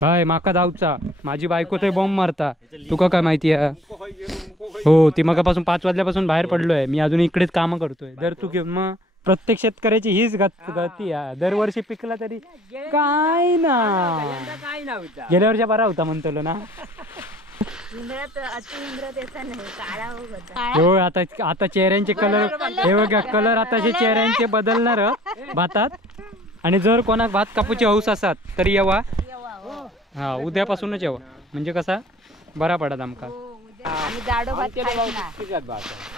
काय माका जाऊचा माझी बायको ते बॉम्ब मारता तुका काय माहिती आहे? हो ती मगापासून 5 वाजल्यापासून बाहेर पडलोय मी अजून इकडेच काम करतोय. दर तू घेऊन मग प्रत्येक शेतकऱ्याची हीच गती आहे. दरवर्षी पिकला तरी काय ना गेल्या वर्षी बरा होता म्हणतो ना. हो आता आता चेहऱ्यांचे कलर हे बघा कलर आताचे चेहऱ्यांचे बदलणार भातात. आणि जर कोणाक भात कापूचे हौस असतात तर येवा. हा उद्यापासूनच येवा म्हणजे कसा बरा पडत आमका.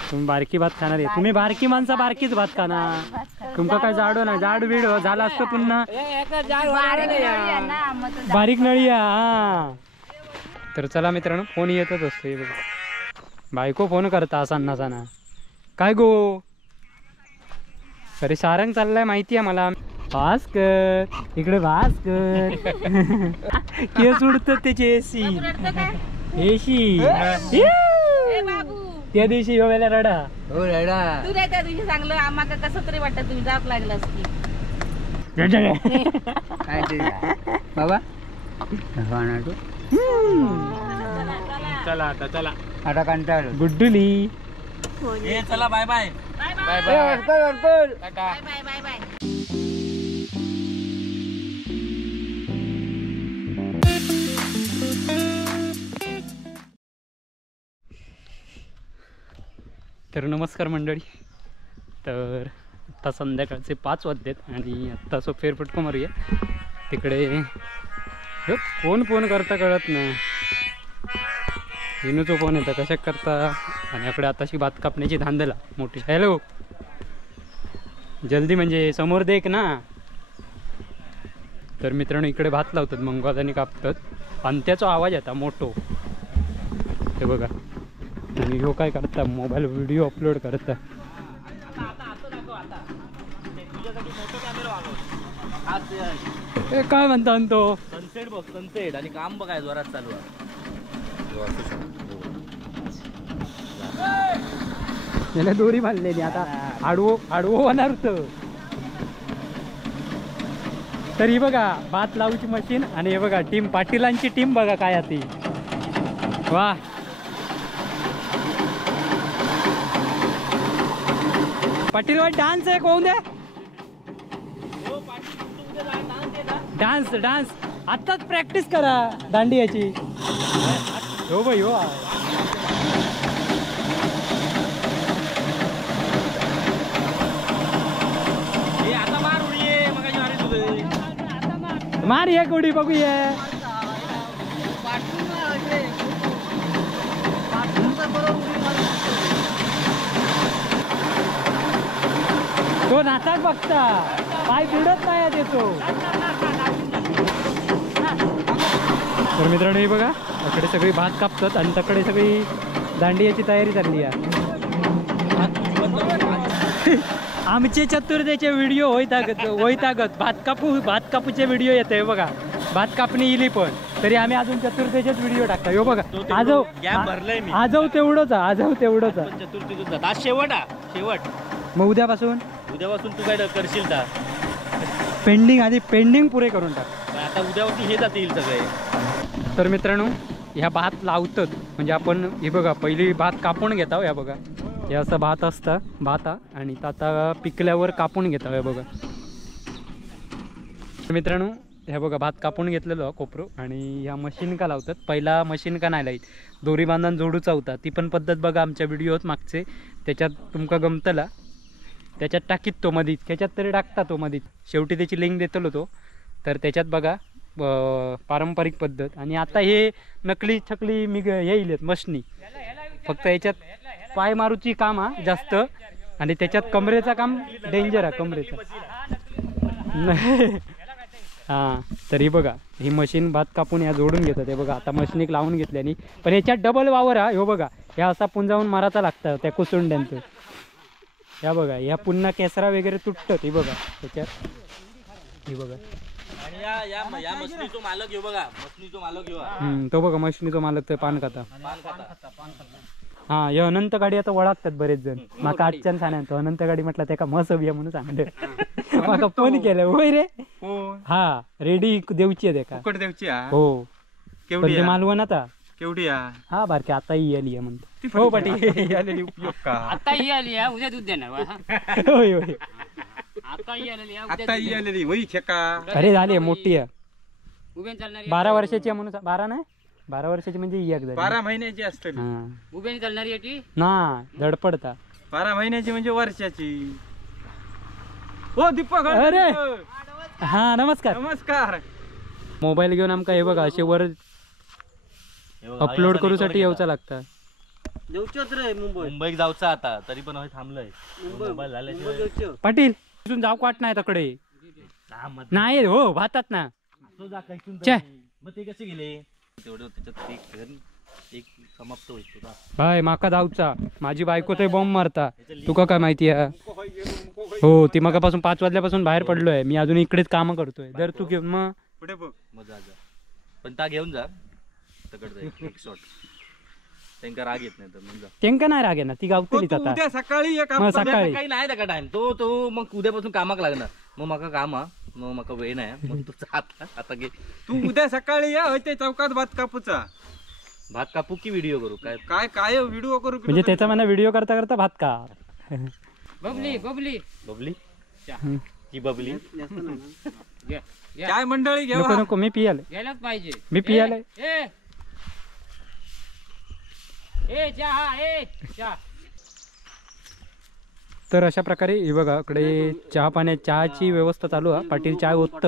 तुम्ही बारकी भात खाणार आहे. तुम्ही बारकी माणसा बारकीच भात खाणार. तुमका काय जाडो ना जाड बीड झाला असतो पुन्हा बारीक नळी हा. तर चला मित्रांनो फोन येतच असतो. बायको फोन करता असा नसाना काय गो. अरे सारंग चाललाय माहिती आहे मला. भास कर इकडे भास कर. केस उडतात त्याची एसी एसी त्या दिवशी योगायला रडा हो रडा तू त्या दिवशी सांगलं आम्हाला कसं तरी वाटत तुम्ही जाप लागलं असती काय ते बाबा चला आता चला आता कंटाळ गुड्डुली चला bye bye bye bye bye bye bye. तर नमस्कार मंडळी. तर आत्ता संध्याकाळचे 5 वाजलेत आणि आत्ता असं फेरफटको मारूया तिकडे. कोण फोन करता कळत ना. विनूचा फोन येतं कशा करता. आणि आपल्या आताशी भात कापण्याची धांदला मोठी. हॅलो जल्दी म्हणजे समोर देख ना. तर मित्रांनो इकडे भात लावतात मंगवाजाने कापतात आणि त्याचा आवाज येता मोठो हे बघा. आणि ह्यो काय करता मोबाईल व्हिडिओ अपलोड करता. काय म्हणता तो सनसेट बघ सनसेट आणि काम बघाय जोरात चालू आहे. दोरी बांधलेली आता आडवो आडवो होणार होतं. तर ही बघा भात लावूची मशीन आणि हे बघा टीम पाटीलांची टीम बघा काय आती वा. पाटील वाट डान्स आहे कोण दे डान्स डान्स आत्ताच प्रॅक्टिस करा दांडियाची. हो भाई हो आता मार उडी मार एक उडी बघूया. तो नाचाच बघता पाय बुडत नाही देतो. तर मित्रांनो हे बघा इकडे सगळी भात कापतात आणि तकडे सगळी दांडियाची तयारी चालली आहे. आमचे चतुर्थीचे व्हिडिओ होईतागत भात कापूचे व्हिडिओ येते बघा. भात कापणी इली पण तरी आम्ही अजून चतुर्थीचेच व्हिडिओ टाकता. हो बघा आजव तेवढंच आजव तेवढंच चतुर्थी शेवट. मग उद्यापासून तू काय करशील का पेंडिंग आधी पेंडिंग पुरे करून टाक. आता उद्यापासून हे जातील सगळे. तर मित्रांनो ह्या भात लावतात म्हणजे आपण हे बघा पहिली भात कापून घेता. या बघा हे असं भात असतं भाता आणि आता पिकल्यावर कापून घेता. हे बघा मित्रांनो ह्या बघा भात कापून घेतलेलं कोपरो आणि ह्या मशीन का लावतात. पहिला मशीन का नाही लाईत दोरी बांधून जोडूचा होता. ती पण पद्धत बघा आमच्या व्हिडिओत मागचे त्याच्यात तुमका गमतला. त्याच्यात टाकीत तो मधीत त्याच्यात तरी टाकता तो मधीत शेवटी त्याची लिंक देतलो तो. तर त्याच्यात बघा पारंपरिक पद्धत आणि आता हे नकली छकली येईलेत मशनी. फक्त याच्यात पाय मारूची काम हा जास्त आणि त्याच्यात कमरेचा काम डेंजर आहे कमरेचा. हां तर ही बघा ही मशीन भात कापून या जोडून घेतात. हे बघा आता मशीनिक लावून घेतल्याने पण याच्यात डबल वावर हा. हो बघा ह्या असा पुंजावून मारायचा लागतं त्या कुसुंड्यांचं. या बघा या पुन्हा केसरा वगैरे तुटतात. ही बघा त्याच्यात ही बघा तो बघा मशनीचो मालक ते पान खाता. हा हे अनंत गाडी आता ओळखतात बरेच जण. माका आजच्यान सांगतो अनंत गाडी म्हटलं त्या का मस बिया म्हणून सांगले. म्हाका फोन केलं होय रे कोण हा रेडी देवची आहे का फुकट देवची हा हो केवढी पण ते मालवण आता केवढी हा हा बारके आता आली आहे म्हणतो हो पाटील आलेली उपयोग का आता ही आली आहे, उद्या दूध देणार वा. होय होय आता ही आलेली आहे, उद्या आता ही आलेली वही का अरे झाली आहे, मोठी आहे उभ्यान चालणारी 12 वर्षाची आहे म्हणून 12 नाही 12 वर्षाची म्हणजे ही एक झाली 12 महिन्याची असते हा उभ्याने चालणारी याची ना धडपडता 12 महिन्याची म्हणजे वर्षाची हो दीपक अरे. हा नमस्कार नमस्कार मोबाईल घेऊन आमका हे बघा असे वर अपलोड करूसाठी येऊचा लागता मुंबईत जाऊचं आता तरी पण थांबलंय मोबाईल झाल्याशिवाय पाटील इथून जाऊ वाट नाही तकडे नाही हो भातात ना छे. मग ते कसे गेले तेवढं त्याच्यात एक समाप्त होईल भाई माका जाऊचा माझी बायको ते बॉम्ब मारता तुका काय माहिती आहे हो ती मगापासून 5 वाजल्यापासून बाहेर पडलोय मी अजून इकडेच काम करतोय जर तू घेऊन मग पुढे बघ मजा जा पण ता घेऊन जा तकड एक शॉट त्यांका राग येत नाही तर मग जा तेंका नाही रागे ना ती गावतलीच आता उद्या सकाळी एक मग सकाळी काही नाही त्या टाइम तो मग उद्यापासून कामाक लागणार मग माका काम हा मग माका वेळ नाही मग तू आता घे तू उद्या सकाळी या होय ते चौकात भात कापूचा भात कापू की व्हिडिओ करू काय काय काय व्हिडिओ करू की म्हणजे त्याचा मला व्हिडिओ करता करता भात का बबली बबली बबली ही बबली घ्या. काय मंडळी नको घेवा नको मी पियाले घ्यायलाच पाहिजे मी पियाले ए ए चहा ए चहा तर अशा प्रकारे हे बघा इकडे चहाची व्यवस्था चालू आहे पाटील चहा ओतत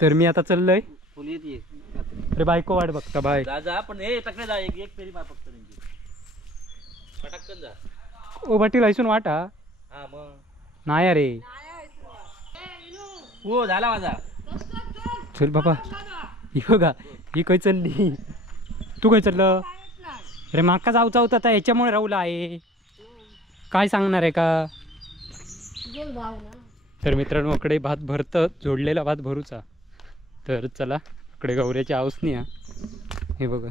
तर मी आता चाललोय अरे बायको वाट बघता बाय जा पण ए तकडे जा एक फेरी मार फक्त त्यांची पटकन जा ओ पाटील ऐसून वाटा हा मग नाही अरे हो झाला माझा चल बाबा ही बघा ही काय चालली तू काय चाललं अरे माका जाऊचा होता आता याच्यामुळे राहुला आहे काय सांगणार आहे का तर मित्रांनो इकडे भात भरतं जोडलेला भात भरूचा तर चला इकडे गौऱ्याची आऊसनी हे बघा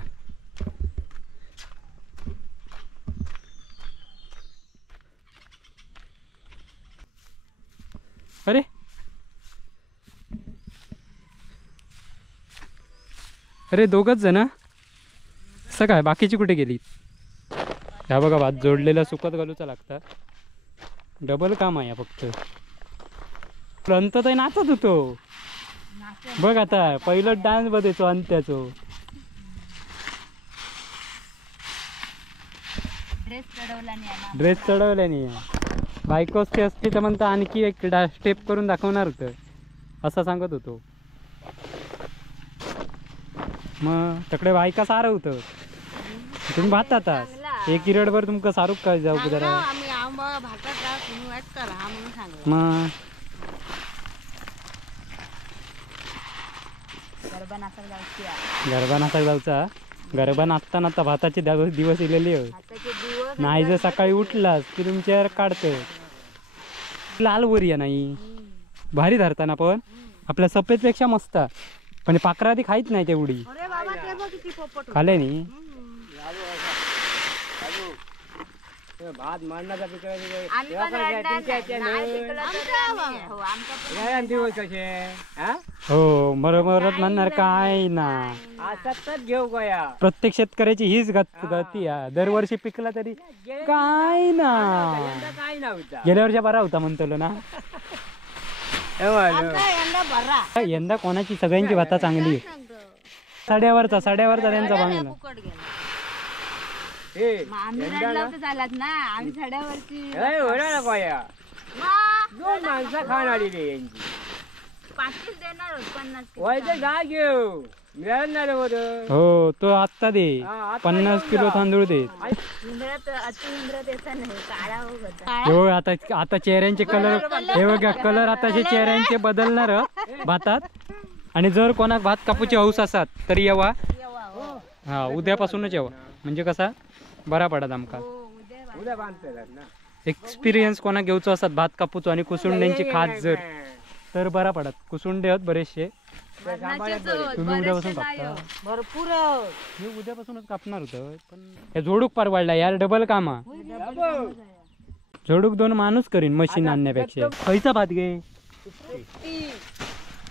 अरे अरे दोघच जण असं काय बाकीची कुठे गेली ह्या बघा भात जोडलेला सुकत घालूचा लागता डबल काम आहे फक्त अंत तर नाचत होतो बघ आता पहिलं डान्स बघायचो अंत्याचो ड्रेस चढवला नाही बायको असते तर म्हणता आणखी एक स्टेप करून दाखवणार होतं असं सांगत होतो मग तकडे बायका सारं होतं तुम्ही भात आता एक किरडभर तुमका सारूक काय जाऊ जरा मग गरबा नाचाक जाऊचा गरबा नाचता नाचता भाताचे दिवस इलेले नाही जर सकाळी उठलास की तुमच्या काढते लाल वरिया नाही भारी धरताना पण आपल्या सफेदपेक्षा मस्त पण पाखरा आधी खाईत नाही तेवढी खाले नी भात मारण्याचा हो बरोबरच म्हणणार काय ना सतत घेऊ गया प्रत्येक शेतकऱ्याची हीच गती आहे दरवर्षी पिकला तरी काय ना काय नव्हता गेल्या वर्षी बरा होता म्हणतो ना यंदा कोणाची सगळ्यांची भाता चांगली साड्यावरचा त्यांचा बांगला दोन माणसं खाणारी यांची घेऊ मिळणार हो तो आत्ता दे 50 किलो तांदूळ दे हो आता चेहऱ्यांचे कलर हे बघा कलर आताचे चेहऱ्यांचे बदलणार भातात आणि जर कोणाक भात कापूची हौस असतात तरी येवा हा उद्यापासूनच येवा म्हणजे कसा बरा पडत आमका एक्सपिरियन्स कोणाक घेऊचो असतात भात कापूचो आणि कुसुंड्यांची खात जर तर बरा पडत कुसुंडे आहेत बरेचसे तुम्ही उद्यापासून कापता भरपूर मी उद्यापासूनच कापणार होतं पण हे जोडूक परवडला यार डबल कामा जोडूक 2 माणूस करीन मशीन आणण्यापेक्षा पैसा भात घे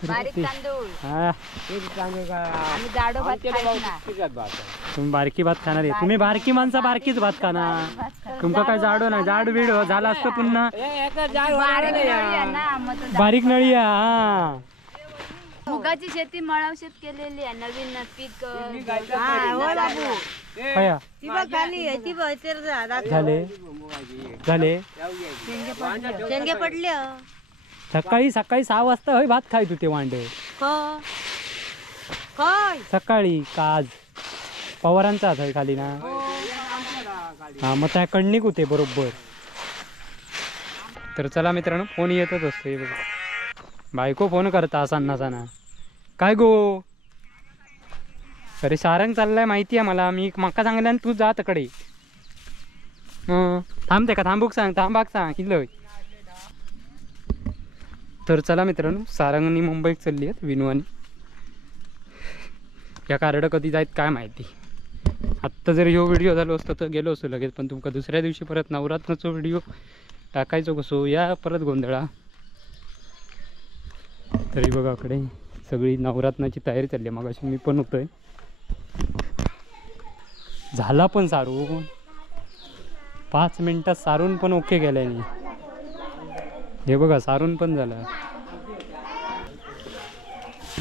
बारीक तांदूळ हा ते तांदूळ का आणि जाडो भात आमच्या खायच ना तिखट भात आहे. तुम्ही बारकी भात खाणार आहे तुम्ही बारकी माणसं बारकीच भात खाणार तुमका काय जाडो ना जाड बीड झाला असतो पुन्हा एका जाड बारीक वाढवलं नळी आहे या. ना मग तो जाड. बारीक नळी आहे, हा मुगाची शेती मळावशेत केलेली आहे नवीन पीक ए, खया झाले झाले शेंगे पडले सकाळी सकाळी 6 वाजता हय भात खायत होते वांडे काय सकाळी काज पवारांचा हय खाली ना हा मग त्या कणनिक होते बरोबर. तर चला मित्रांनो फोन येतच असतो हे बघा बायको फोन करता असा नसाना काय गो अरे सारंग चाललाय माहिती आहे मला मी मका सांगल्या तू जा तकडे थांबते का थांबूक सांग थांबाक सांग किल्लय. तर चला मित्रांनो सारंगनी मुंबईत चालली आहेत विनवानी या कारड कधी जायत काय माहिती. आत्ता जर ह्यो व्हिडिओ झालो असतो तर गेलो असतो लगेच पण तुमका दुसऱ्या दिवशी परत नवरात्रचो व्हिडिओ टाकायचो कसो या परत गोंधळा. तरी बघा कडे सगळी नवरात्राची तयारी चालली आहे मगाशी मी पण होतोय झाला पण सारून 5 मिनिटात सारून पण ओके गेलाय मी हे बघा सारून पण झाला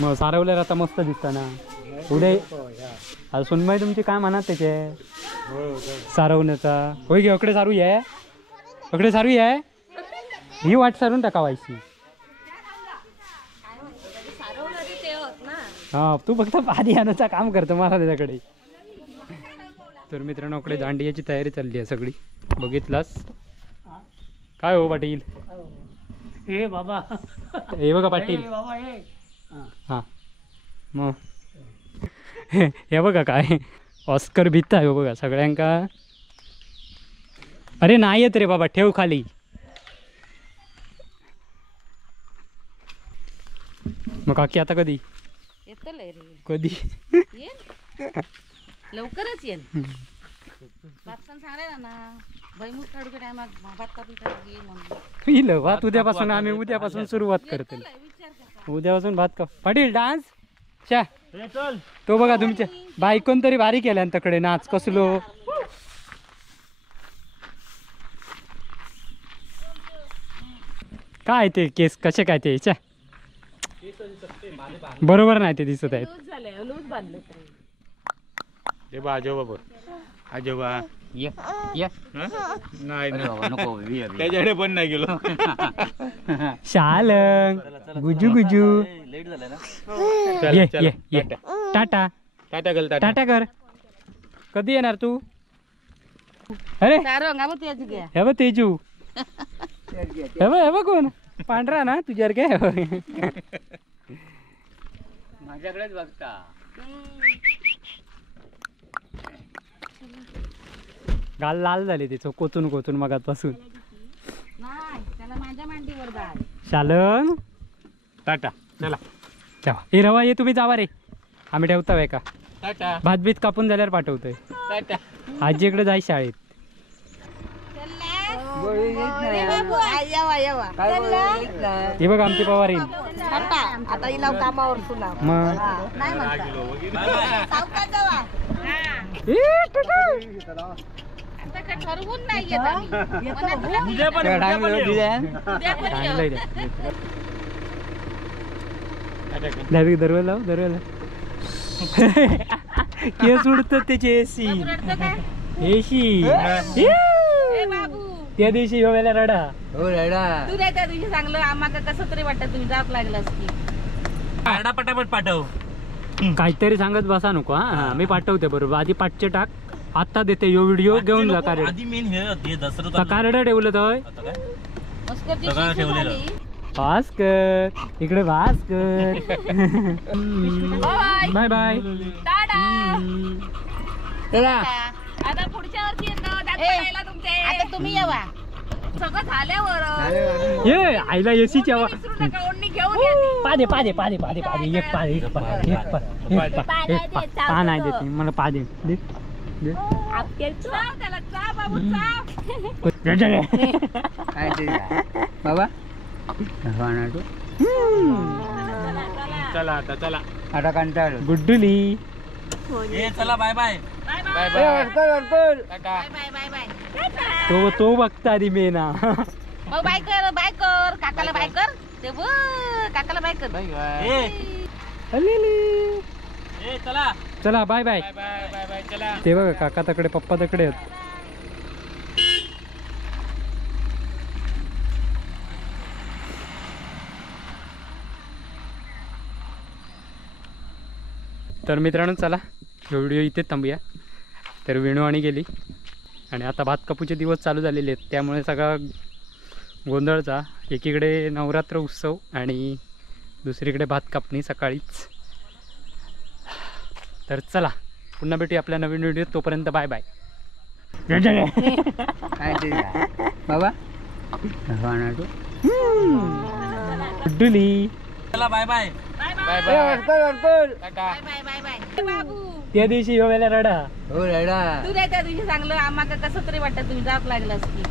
मग सारवल्यावर आता मस्त दिसतं ना पुढे आता सुनबाई तुमची काय म्हणत त्याचे सारवण्याचा होय गे अकडे सारू आहे अकडे सारू आहे ही वाट सारून टाकावायची हा तू फक्त पाणी आणण्याचं काम करतो मला त्याच्याकडे. तर मित्रांनो कडे दांडियाची तयारी चालली आहे सगळी बघितलास काय हो पाटील हे बाबा हे बघा पाटील बाबा हे हां मग हे बघा काय ऑस्कर भीत आहे बघा सगळ्यांका. अरे नाही येत रे बाबा ठेव खाली. मग काकी आता कधी येतलंय रे कधी येईल लवकरच येईल बापसान सांगायला ना भैमुख काढू टायमात भात कापी टाकली म्हणून पिलं भात उद्यापासून आम्ही उद्यापासून सुरुवात करतो विचार कसा उद्यापासून भात का पाटील डान्स शा तो बघा तुमच्या बायकोन तरी भारी केल्या तकडे नाच कसलो काय ते केस कसे काय ते च्या बरोबर नाही ते दिसत आहेत. लूज झालंय लूज बांधलं ते बा आजोबा बघ आजोबा ये ये नाही अरे बाबा नको त्याच्याकडे पण नाही गेलो. शालंग गुजू गुजू लेट झालं ना. चल, ये चल, ये ये टाटा. टाटा टाटा गल टाटा. टाटा कर कधी येणार तू अरे सारंग त्याची घ्या हे बघ तेजू हे बघ कोण पांढरा ना तुझ्यावर काय माझ्याकडेच बघता गाल लाल झाले त्याचं कोचून कोचून मगातपासून. नाही त्याला माझ्या मांडीवर बाळ शालंग टाटा चला ठेवा हे रवा ये तुम्ही जावा रे आम्ही ठेवता का टाटा भात बीत कापून झाल्यावर पाठवतोय टाटा. आजीकडे जाय शाळेत. हे बघ आमची पवार येईल आता हिला कामावर तुला मग नाही म्हणता ठरवून नाही येत आम्ही. चांगलंय ते. डायरेक्ट दरवाजा लाव दरवाजा केस उडतात त्याचे एसी एसी ए बाबू त्या दिवशी ह्यो वेळेला रडा हो रेडा तू त्या दिवशी सांगलं आम्हाला कसं तरी वाटत तुम्ही जाप लागलास की पारडा पटापट पाठव. काहीतरी सांगत बसा नको हा मी पाठवते बरोबर आधी पाठचे टाक आता देते यो व्हिडिओ घेऊन जा कार्ड आधी मेन हे दसरं का कार्ड ठेवलं तर आता काय मस्करची सगळं शिशी ठेवलेलं. झाली. भास्कर इकडे भास्कर बाय बाय टाटा. आता पुढच्या वर्षी येतो दात पडायला तुमचे आता तुम्ही येवा सगळं झाल्यावर ये आईला एसीची हवा विसरू नका ओढणी घेऊन या ती. पादे पादे पादे पादे पादे एक पादे एक पादे एक पादे एक पा नाही देते मला पादे दे दे चाव त्याला चाव बाबू चाव काय ते बाबा चला आता चला. आता कंटाळ गुड्डुली ए चला bye bye. Bye bye. Tata. Bye bye bye. तो बघता आधी मेना. मग बाय कर काकाला बाय कर ते बघ काकाला बाय कर. Bye bye. ए चला. चला bye bye. Bye bye bye bye. चला. ते बघा काका तकडे पप्पा तकडे आहेत. तर मित्रांनो चला व्हिडिओ इथे थांबूया. तर विणवाणी गेली आणि आता भात कापूचे दिवस चालू झालेले आहेत, त्यामुळे सगळा गोंधळचा. एकीकडे नवरात्र उत्सव आणि दुसरीकडे भात कापणी सकाळीच. तर चला पुन्हा भेटूया आपल्या नवीन व्हिडिओत. तोपर्यंत बाय बाय. बाबा गुड्डुली चला bye bye. Bye bye. Tata. Bye bye bye बाबू. त्या दिवशी येऊ वेळेला रडा. हो रेडा तू नाही त्या दिवशी चांगलं आम्हाला कसं तरी वाटतं तुम्ही जाप लागलास की